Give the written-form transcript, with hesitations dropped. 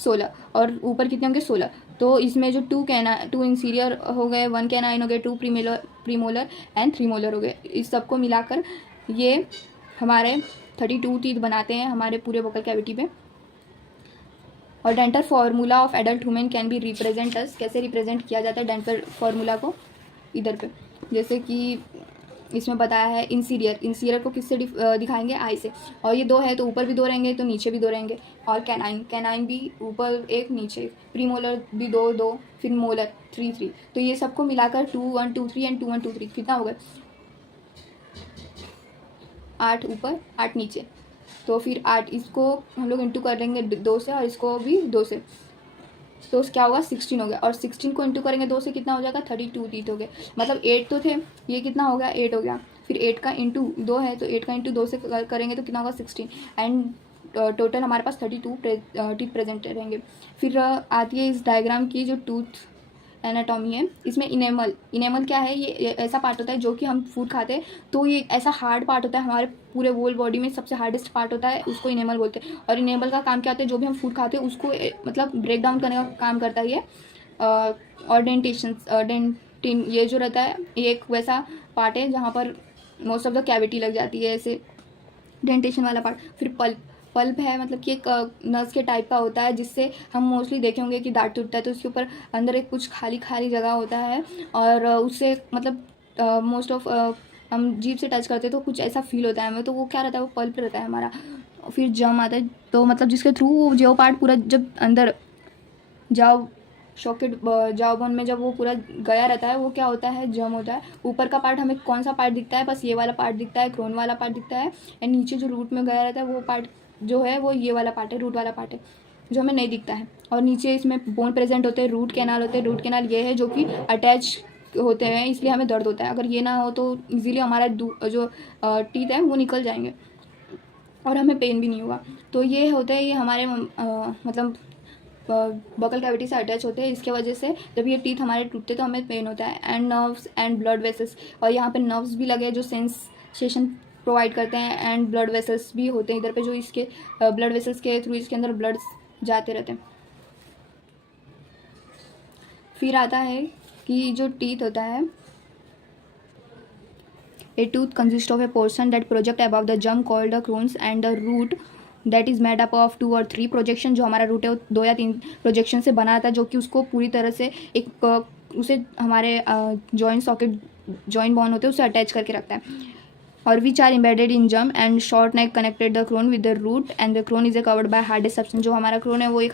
16 और ऊपर कितने होंगे 16। तो इसमें जो 2 इंसीरियर हो गए, 1 कैनाइन हो गए, 2 प्रीमोलर एंड 3 मोलर हो गए। इस सबको मिलाकर ये हमारे 32 टीथ बनाते हैं हमारे पूरे वोकल कैविटी पे। और dental formula of adult human can be represent as. कैसे रिप्रेजेंट किया जाता है डेंटल फार्मूला को? इधर पे जैसे कि इसमें बताया है इंसीरियर को किससे दिखाएंगे? आई से। और ये 2 है तो ऊपर भी 2 रहेंगे तो नीचे भी 2 रहेंगे। और कैनाइन भी ऊपर 1 नीचे 1, प्रीमोलर भी 2, फिर मोलर 3। तो ये सबको मिलाकर 2 1 2 3 एंड 2 1 2 3 कितना हो गया? 8 ऊपर 8 नीचे। तो फिर 8 इसको हम लोग इंटू कर लेंगे 2 से और इसको भी 2 से, तो क्या होगा? 16 हो गया। और 16 को इंटू करेंगे 2 से कितना हो जाएगा? 32 टीथ हो गए। मतलब 8 तो थे, ये कितना हो गया? 8 हो गया। फिर 8 का इंटू 2 है तो 8 का इंटू 2 से करेंगे तो कितना होगा? 16 एंड टोटल हमारे पास 32 टीथ प्रेजेंट रहेंगे। फिर आती है इस डायग्राम की जो टूथ एनाटॉमी है। इसमें इनेमल क्या है? ये ऐसा पार्ट होता है जो कि हम फूड खाते हैं तो ये ऐसा हार्ड पार्ट होता है हमारे पूरे होल बॉडी में, सबसे हार्डेस्ट पार्ट होता है, उसको इनेमल बोलते हैं। और इनेमल का काम क्या होता है? जो भी हम फूड खाते हैं उसको मतलब ब्रेक डाउन करने का काम करता है ये। और डेंटिन ये जो रहता है ये एक वैसा पार्ट है जहाँ पर मोस्ट ऑफ द कैविटी लग जाती है, ऐसे डेंटेशन वाला पार्ट। फिर पल्प है, मतलब कि एक नस के टाइप का होता है जिससे हम मोस्टली देखे होंगे कि दांत टूटता है तो उसके ऊपर अंदर एक कुछ खाली जगह होता है और उससे मतलब मोस्ट ऑफ हम जीभ से टच करते हैं तो कुछ ऐसा फील होता है हमें, तो वो क्या रहता है? वो पल्प रहता है हमारा। फिर जम आता है तो मतलब जिसके थ्रू वो जो पार्ट पूरा जब अंदर सॉकेट जाओ बोन में जब वो पूरा गया रहता है वो क्या होता है? जम होता है। ऊपर का पार्ट हमें कौन सा पार्ट दिखता है? बस ये वाला पार्ट दिखता है, क्रोन वाला पार्ट दिखता है। एंड नीचे जो रूट में गया रहता है वो पार्ट जो है वो ये वाला पार्ट है, रूट वाला पार्ट है जो हमें नहीं दिखता है। और नीचे इसमें बोन प्रेजेंट होते हैं, रूट कैनाल होते हैं। रूट कैनाल ये है जो कि अटैच होते हैं इसलिए हमें दर्द होता है। अगर ये ना हो तो इजीली हमारा जो टीथ है वो निकल जाएंगे और हमें पेन भी नहीं होगा। तो ये होता है, ये हमारे मतलब बकल कैविटी से अटैच होते हैं। इसके वजह से जब ये टीथ हमारे टूटते तो हमें पेन होता है। And nerves and blood vessels, और यहाँ पे नर्व्स भी लगे हैं जो सेंसेशन प्रोवाइड करते हैं। एंड ब्लड वेसल्स भी होते हैं इधर पे जो इसके ब्लड वेसल्स के थ्रू इसके अंदर ब्लड जाते रहते हैं। फिर आता है कि जो टीथ होता है, A tooth consists of a portion that project above the gum called the crowns and the root that is made up of 2 or 3 projection। जो हमारा रूट है वो 2 या 3 प्रोजेक्शन से बना था जो कि उसको पूरी तरह से एक उसे हमारे जॉइंट सॉकेट जॉइंट बॉन होते हैं उसे अटैच करके रखता है। और which are embedded in gum and short neck connected the crown with the root and the crown is a covered by hardest substance. जो हमारा क्रोन है वो एक